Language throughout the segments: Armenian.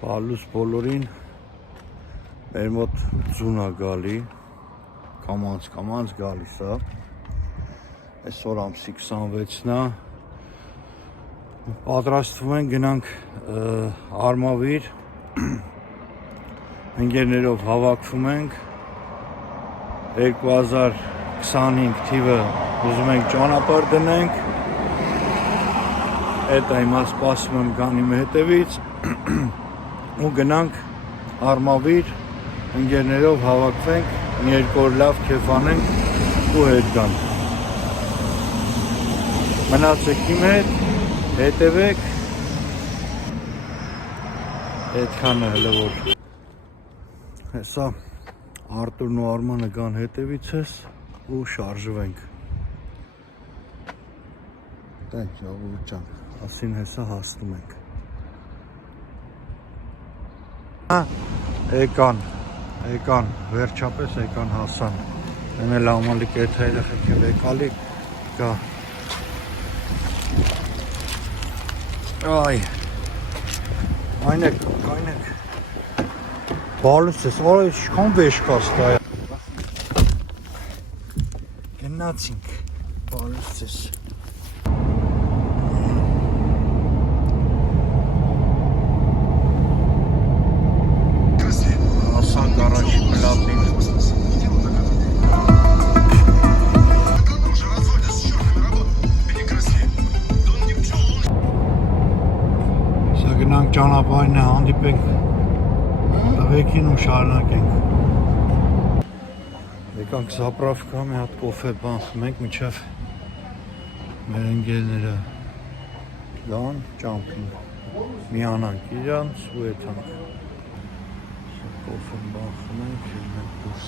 Բալուս բոլորին մեր մոտ ձուն է գալի, կամանց գալիս է, այսօր ամսի 26-ն է, պատրաստվում են գնանք Արմավիր, ընկերներով հավաքվում ենք, 2025 թիվը ուզում ենք ճանապարհ դնենք, այդ հիմա սպասում եմ գան իմ հետևից, ու գնանք Արմավիր, ընկերներով հավաքվենք, մի երկու օր լավ քեֆ անենք ու հետ գանք։ Մնացեք իմ հետ, հետևեք, այդքանը հələ որ։ Հեսա Արտուրն ու Արմանը գան հետևից ես ու շարժվենք։ Տենք ժողովուրդ ջան, ասին հեսա հասնում ենք։ Եկան, վերջապես եկան հասան։ Են էլ ամալիկ էդ երեխեք էլ եկալի, գա։ Այ, կայնեք, բալուս ես, որը իշխան վեշ կաստա է։ Գնացինք, բալուս ես։ Ճանապարհին է հանդիպենք տղեկին ու շարունակենք։ Եկանք Զապրավկա մի հատ կոֆե բան խմենք մինչև մեր ընկերները գան ճամփին միանանք իրանց ու եթանք կոֆեն բան խմենք ելնենք դուրս։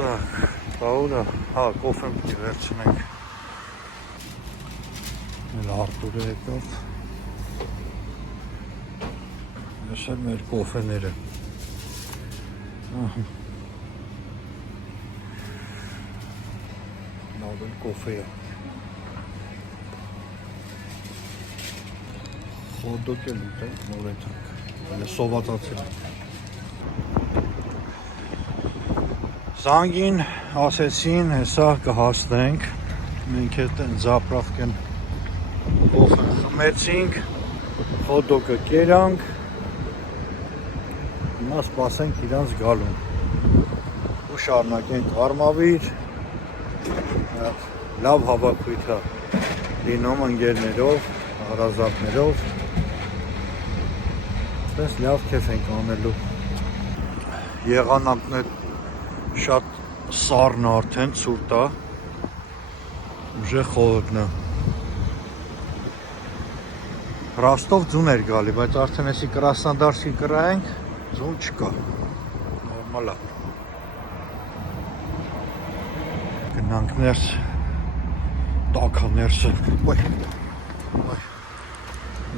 Так, Պաուլա, հա, կոֆեն պիտի վերցնենք։ Մեր Արտուրը եկավ։ Ես էլ մեր կոֆեները։ Նավ էլ կոֆե է։ Խոդոկ էլ ուտենք, նոր եթանք։ Հələ սովածացել ենք։ Զանգին ասեցին, հեսա կհասնենք, մենք հետ են Զապրավկեն կոֆեն խմեցինք, խոդոկը կերանք, հիմա սպասենք իրանց գալուն ու շարունակենք Արմավիր, լավ հավաքույթ է լինում ընկերներով, հարազատներով, պես լավ քեֆ ենք անելու, եղանակն է շատ սառն արդեն ցուրտ է, ուժեղ խողոքն է։ Ռաստով ձուն էր գալի, բայց արդեն էսի Կրասնոդարսկի կրայենք, ձուն չկա։ Նորմալ է։ Գնանք ներս, տաք է ներսը։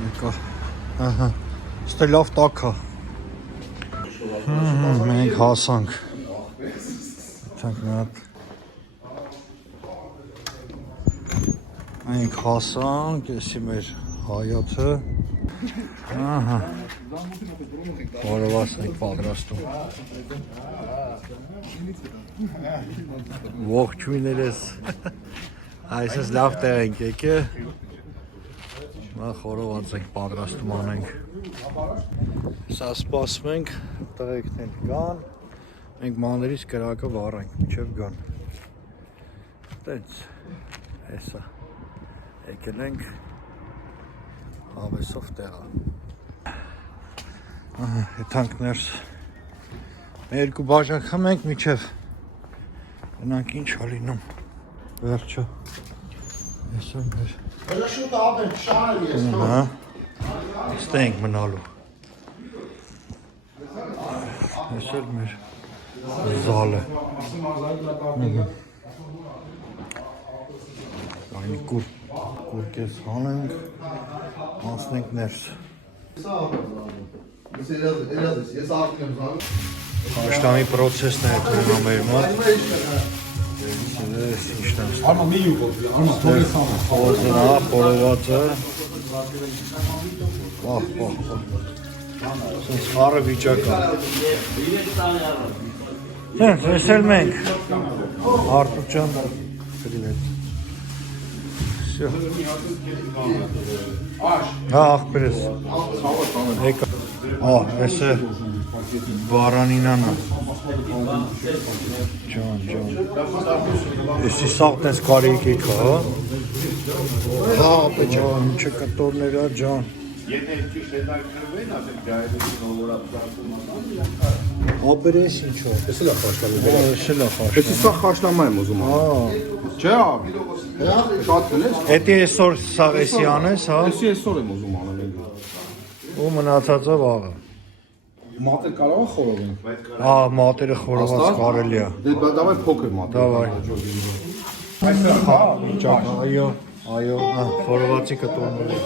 Եկա։ Ահա։ Ստե լավ տաք է։ Մենք հասանք։ Մենք հասանք, եսի մեր հայաթը, որովաս ենք պատրաստում, ողջույներես, այսպես լավ տեղ ենք եկե, խորոված ենք պատրաստում անենք, սա սպասում ենք, տղեկն են գան, մենք մաներից կրակը վառենք, մինչև գան, տենց, հեսա, եկել ենք հավեսով տեղը, եթանք ներս, մի երկու բաժակ խմենք մինչև գնանք ինչ է լինում, վերջը, հեսա մեր, ստենք մնալու, հեսել մեր զալը, այն կուրկես հանենք, անցնենք ներս։ Աշտանի պրոցեսն է հետևում մեր մոտ, Ես ինչն եմ ստեղ։ Արմա մի յուղոտ, արմա թողի սամը։ Խոզնա, խորովածը։ Սենց խարը վիճակա։ Ես էլ մենք։ Արտուջան, պրիվետ։ Всё. Ախպերես։ Եկա։ Ես է բարանինանա։ Ջան։ Եսի սաղ տես կարիք եկա, հա։ Հա, պեչա։ Ինչը կտորներա, ջան։ Եթե ճիշտ հետաքրվեն, ասել գայելին նորապսակում Ապերես ինչո։ Ես էլ խաշտանում եմ։ Ես էլ խաշտանում։ Ես սա խաշտամա եմ ուզում։ Չէ, շատ կնես։ Էդի այսօր սաղեսի անես, հա։ Ես այսօր եմ ուզում անել։ Ու մնացածը վաղը։ Մատը կարող է խորովել։ Հա, մատերը խորոված կարելի է։ Դե դավայ փոքր մատ։ Դավայ։ Այո, խորովածի կտորները։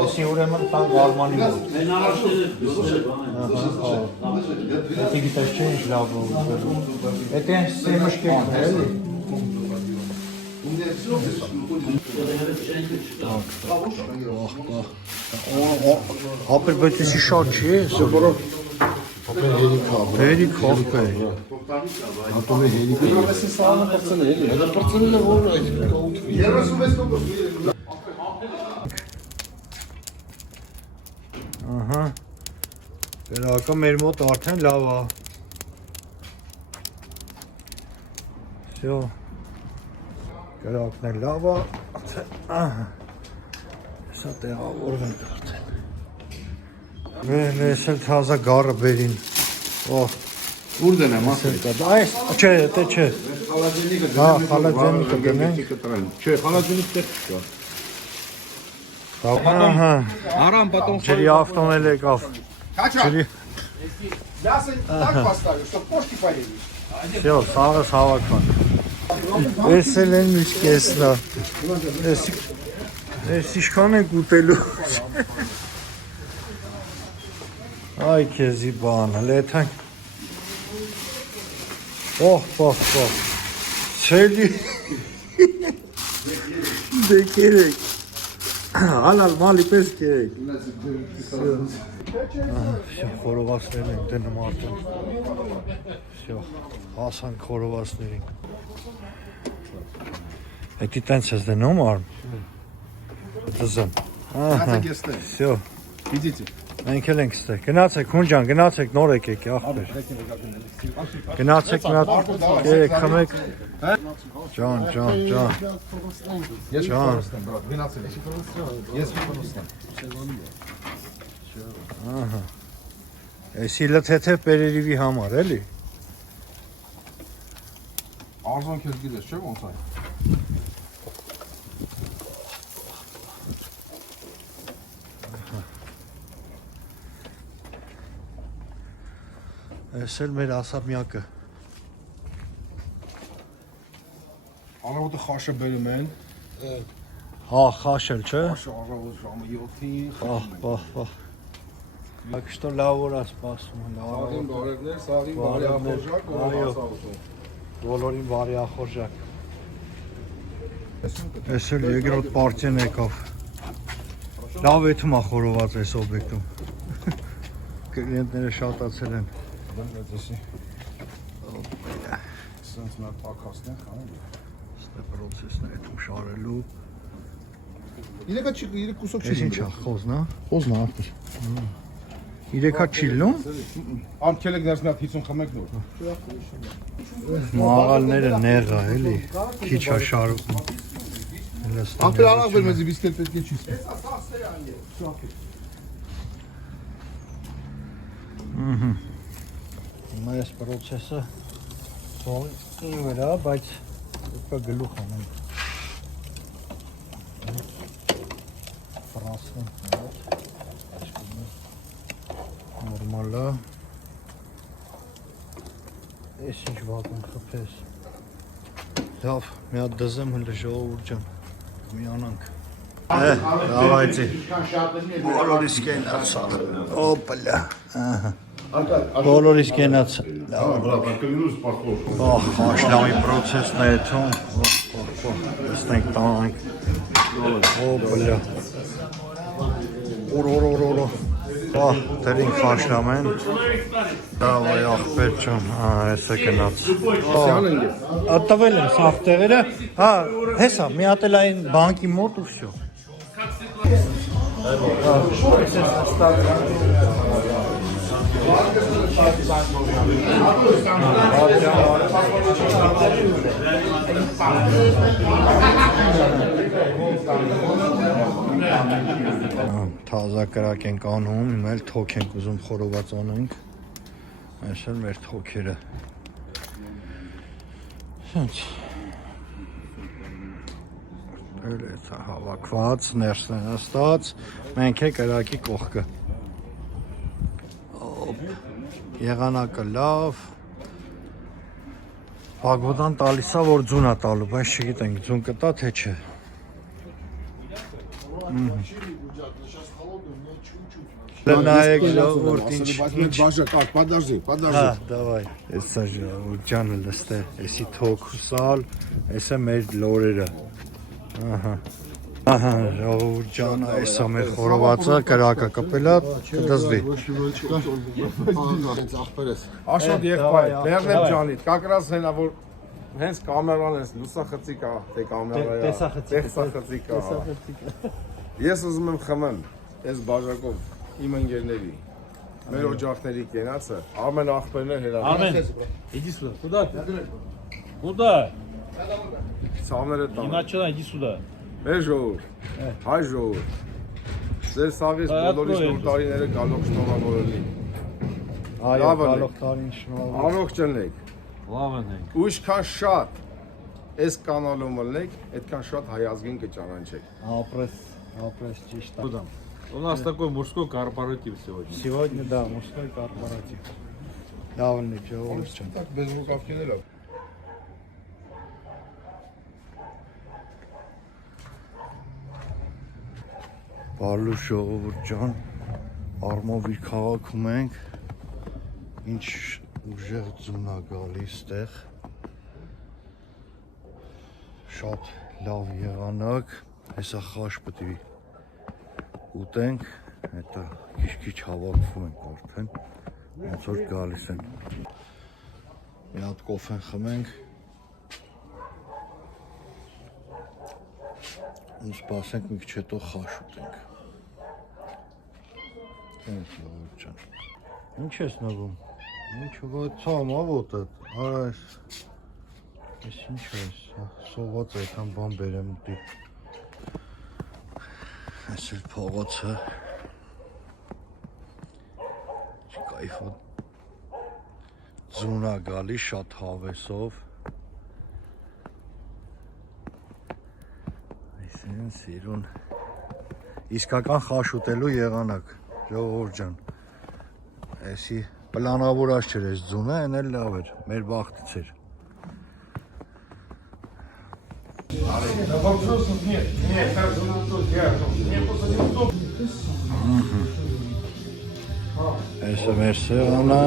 Էսի ուրեմն տան գարմանի մոտ։ Էդի գիտես չէ ինչ լավ է։ Էդի են սեմշկերն է, էլի։ Ապեր բայց էսի շատ չի է, սա որով հերիք հապե։ Ատոմի հերիք։ Ես սանը պրծնել էլի։ Դա պրծնելը որ այդ կաուտվի։ 36%։ Ահա։ Դերակը մեր մոտ արդեն լավ է։ Всё։ Դերակն էլ լավ է։ Ահա։ Սա տեղավորվենք արդեն։ Ես էլ թազա գարը բերին։ Օհ, Ուր դնեմ, ասել։ այս չէ, դե չէ։ Խալաջենիկը Հա, խալաջենիկը դնենք։ Չէ, խալաջենիկ տեղ չկա։ Ահա։ Արամ, потом Ջրի ավտոն էլ եկավ։ Кача. Ջրի, Я так поставлю, чтобы кошки поели. всё, սաղս հավաքան։ Ես էլ եմ միշկեսնա։ Ես իշքան ենք ուտելու։ Այ քեզի բանը, լեթանք։ Օհ, Ցելի։ Դե կերեք։ Հալալ մալի պես կերեք։ Всё, խորովածներ ենք դնում արդեն։ Всё, հասանք խորովածներին։ Էդի տենց ես դնում արմ։ Դզեմ։ Ահա։ Всё, Идите. մենք էլ ենք ստեղ։ Գնացեք, հունջան, գնացեք, նոր եկեք, ախպեր։ Գնացեք, կերեք, խմեք։ Ջան։ Ես Ջան։ брат, 12 лет. Ես ֆոտոստան։ Ահա։ Էսի լթեթև բերերիվի համար, էլի։ Արզան քեզ գիտես, չէ՞ ոնց է։ Էս էլ մեր ասաբմյակը։ Արավոտը խաշը բերում են։ Հա, խաշել, չէ։ Խաշը արավոտ ժամը 7-ին խմում են։ Ահ։ Ակշտո լավ օր ասպասում են, Սաղին բարերներ, սաղին բարյախորժակ, որ Այո։ հասավություն։ բոլորին բարի ախորժակ։ Էս էլ երկրորդ պարտիան եկավ։ Լավ էթում է խորոված այս օբյեկտում։ Կլիենտները շատացել են։ Դեսի։ Սենց նա տակասն է խանում։ Ստե պրոցեսն է էթում շարելու։ Իրեկա չի, իրեք կուսոք չի։ Էս ինչ է, խոզն է։ Խոզն է ախպեր։ Իրեկա չիլնում։ Ամ քելեք դերս մի հատ 50 խմեք նոր։ Մաղալները նեղա, էլի։ Քիչ է շարում։ Ախպեր արավ բեր մեզի բիսկետ պետք է չի։ Հիմա այս պրոցեսը թողի վրա, բայց ուկա գլուխ անենք։ Ֆրանսն նորմալ է։ Ես ինչ վակում խփես։ Լավ, մի հատ դզեմ հենց ժողովուրդ ջան։ Միանանք։ Давайте. Բոլորիս կեն արսալ։ Օպլա։ Ահա։ Բոլորիս գնաց։ Կլինուս պարտոր։ Աշլամի պրոցեսն է եթում։ Ստենք տանք։ Բլա։ Օրորորորո։ Դերին խաշլամ են։ Դավայ աղբեր ջան, հեսա գնաց։ Տվել եմ սաղ տեղերը, հեսա, մի հատ էլ այն բանկի մոտ ու վсё։ Թազակրակ ենք անում, հիմա էլ թոք ենք ուզում խորոված անենք, այս էլ մեր թոքերը, էլ էց հավակված, ներսն են աստած, մենք է կրակի կողքը, եղանակը լավ, Բագոդան տալիսա, որ ձուն է տալու, բայց չգիտենք ձուն կտա, թե չէ։ Նայեք ժողովուրդ ինչ։ Подожди. Давай, էսա ժողովուրդ ջանը լստե, էսի թոքուսալ, էսա մեր լորերը։ Ահա, ժողովուրդ ջանը, էսա մեր խորովածը, կրակը կպելա, կդզվի։ Աշոտ եղբայր, Բերնեմ ջանիդ, կակրած հենա, որ հենց կամերան ես, լուսախծիկ է, թե կամերա է, տեսախծիկ է։ Ես ուզում եմ խմեմ, ես բաժակով, իմ ընկերների, մեր օջախների կենացը, Արմեն աղբերն է հերան։ Армен, иди сюда. Куда ты? Куда? Ցավները տան։ Иначе иди сюда. Մեր ժողովուրդ, հայ ժողովուրդ, ձեր սավից բոլորի շնոր տարիները գալող շնորհավորելի։ Այո, գալող տարին շնորհավոր։ Առողջ ելնեք, Главное. ու ինչքան շատ այս կանալում ելնեք, այդքան շատ հայ ազգին կճանաչեք։ Ապրես ճիշտ է։ У нас такой мужской корпоратив сегодня. Сегодня, да, мужской корпоратив։ Լավն է, ժողովուրդ ջան։ Так без рукавки не լավ։ Բարլու ժողովուրդ ջան, Արմավիր քաղաքում ենք, ինչ ուժեղ ձուն է գալիս տեղ, շատ լավ եղանակ, հեսա խաշ պետք է ուտենք, հետո քիչ հավաքվում ենք արդեն, ոնց որ գալիս են։ Մի հատ կոֆեն խմենք, ու սպասենք մի քիչ հետո խաշ ուտենք։ Ինչ ես նվում, ինչ վացամ, ավոտ էդ, արա ես ինչ ես, սոված այդան բան բերեմ ուտի, ես էլ փողոցը, կայֆոտ, ձուն է գալի շատ հավեսով, այս են սիրուն, իսկական խաշ ուտելու եղանակ, ժողովուրդ ջան, էսի պլանավորած չէր այս ձունը, այն էլ լավ էր, մեր բախտից էր։ Էսը մեր սեղանը,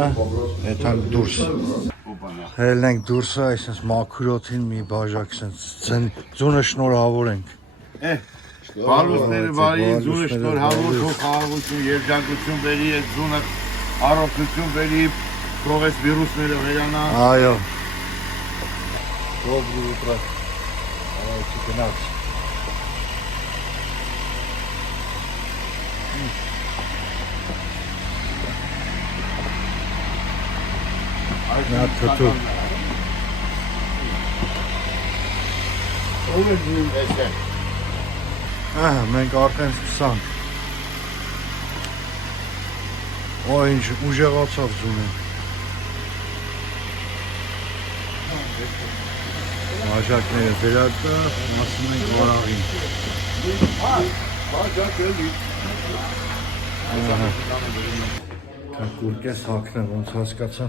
էթանք դուրս։ Հելնենք դուրսը, այսպես մաքուրոթին մի բաժակ, ձունը շնորհավոր ենք։ Բարուսները բարի, ձունը շնորհավոր, թող խաղաղություն, երջանկություն բերի, այդ ձունը առողջություն բերի, թող այս վիրուսները վերանա։ Այո։ Доброе утро. Давайте гнаться. На туту. Մենք արդեն սկսանք։ Օ, ինչ ուժեղացավ ձունը։ Մաժակները վերատա, ասում ենք վարաղին։ Կուրկես հակն է, ոնց հասկացա,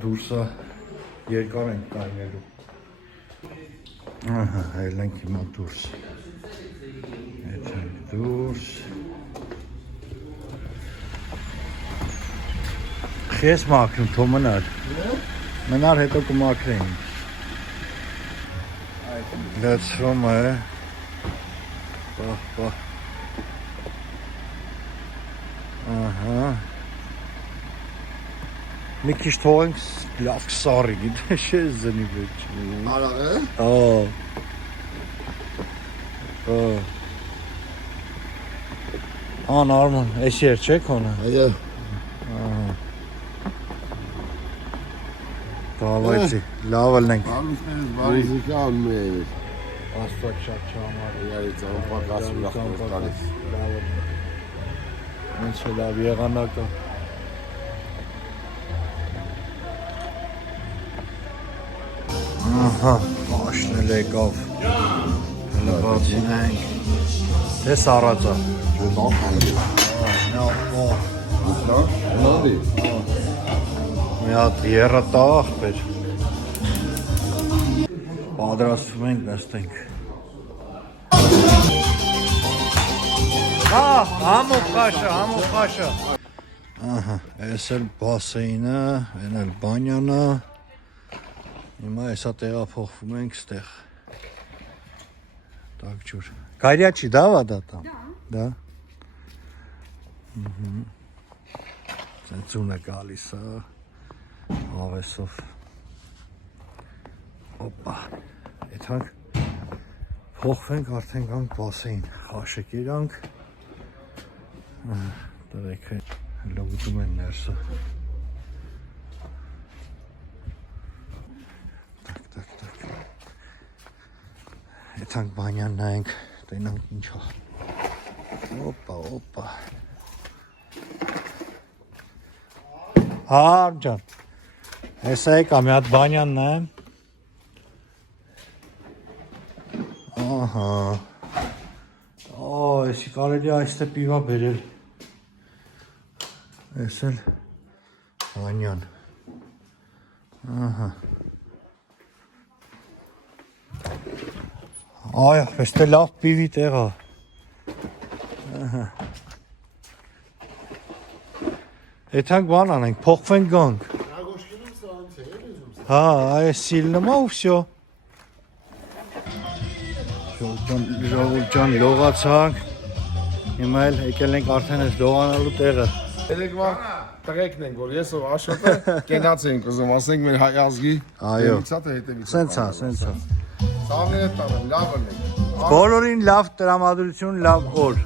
դուրսա երկար ենք տայնելու։ Հայլ ենք հիմա դուրս։ Հետ ենք դուրս։ Չես մաքրում, թո մնար։ Մնար հետո կմաքրեին։ Լցվում է։ Պահ։ Ահա։ Մի քիչ թողենք լավ կսարի, գիտես ես զնի վեճ։ Արաղ է։ Անարման, այս եր չէ քոնը։ Այո։ Դավայցի, լավ ելնենք։ Պալուսներս բարի։ Մուզիկան մեր։ Աստված շատ չամար։ Իրարի ծամպակաս ուրախ տալիս։ Ինչ լավ եղանակը։ Ահա, աշնել եկավ։ Հələ բացինենք։ Դես առածա։ Նավի։ Մի հատ երրատա աղբեր։ Պատրաստվում ենք նստենք։ Համով խաշը։ Ահա, այս էլ բասեինը, այն էլ բանյանը։ Հիմա հեսա տեղափոխվում ենք ստեղ։ Так, чур. Горячий, да, вода там? Да. Ծնցունը գալիս է ավեսով։ Օպա։ Եթանք փոխվենք արդեն գանք բասեին։ Խաշեք երանք։ Դրեք լոգում են ներսը։ Так. Եթանք բանյան նայենք, տենանք ինչա։ Օպա։ Հարմ ջան, հեսա եկա մի հատ բանյան նայեմ։ Ահա, եսի կարելի այստե պիվա բերել, ես էլ բանյան, ահա, այ, եստե լավ պիվի տեղա, ահա, Եթանք բան անենք, փոխվենք գանք։ Հա, այս սիլնումա ու վսյո։ Ժողուր ջան լողացանք, հիմա էլ եկել ենք արդեն ես լողանալու տեղը։ Երեկվա տղեկն ենք, որ ես ու Աշոտը կենաց ենք ուզում, ասենք մեր հայ ազգի դեմիցատը հետևից։ Սենցա։ Սաղները տանեմ, լավ ըլենք։ Բոլորին լավ տրամադրություն, լավ օր։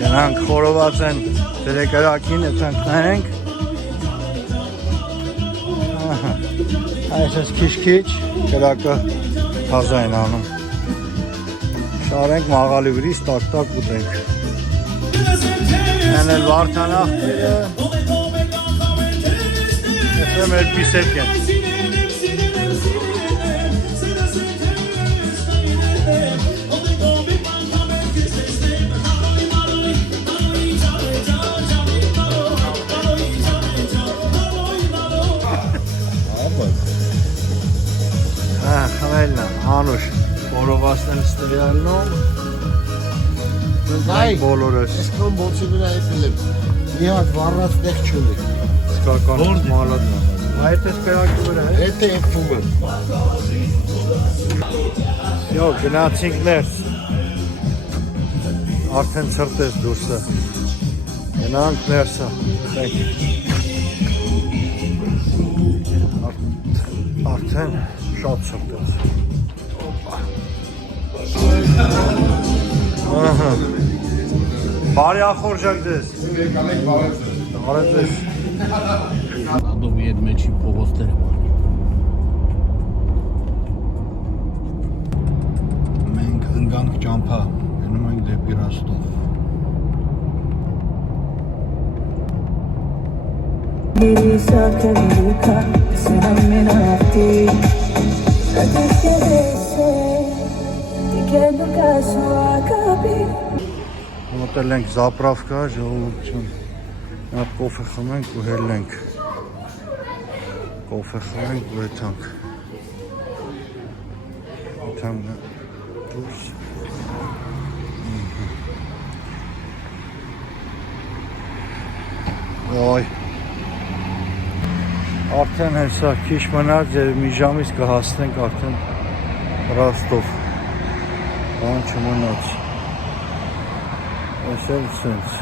Գնանք խորոված են դրեկարակին, եթանք նայենք։ Այս ես քիչ, կրակը թազա են անում։ Շարենք մաղալի վրից, տակ ուտենք։ Են էլ վարդան աղբերը։ Եթեմ էլ պիսերք են։ Խմելն է, անուշ, խորովասն են ստրյալնում, բոլորս։ Այսքան բոցի վրա եթել եմ, մի հատ վառած տեղ չունի։ Սկական մալադն է։ Այդ ես կերակի վրա է։ Հետ է եփվում եմ։ Յո, գնացինք ներս։ Արդեն ծրտես դուրսը։ Գնանք ներսը։ Արդեն շատ ծրտես։ Բարի ախորժակ դես։ Բարև դես։ Ադովի այդ մեջի փողոցները բանի։ Մենք ընկանք ճամփա, գնում ենք դեպի Ռոստով։ Մոտել ենք զապրավկա, ժողովուրդ ջան։ Նա կոֆե խմենք ու հելենք։ Կոֆե խմենք ու եթանք։ Եթանք դուրս։ Այ արդեն հեսա քիչ մնաց եւ մի ժամից կհասնենք արդեն Ռոստով։ Բան չմնաց։ Այս էլ սենց։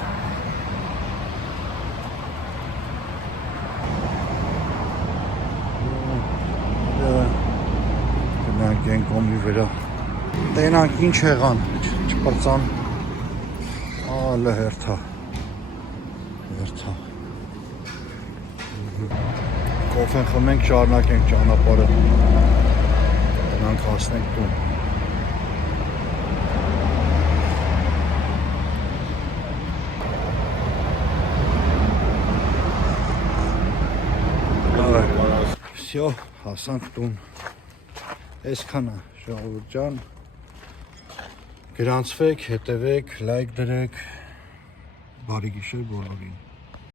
Գնանք են կոմի վրա։ Տենանք ինչ եղան, չպրծան։ Ալը հերթա։ Հերթա։ Կոֆեն խմենք, շարունակենք ճանապարհը։ Գնանք հասնենք տուն։ Всё, հասանք տուն։ Այսքան է, ժողովուրդ ջան։ Գրանցվեք, հետևեք, լայք դրեք։ Բարի գիշեր բոլորին։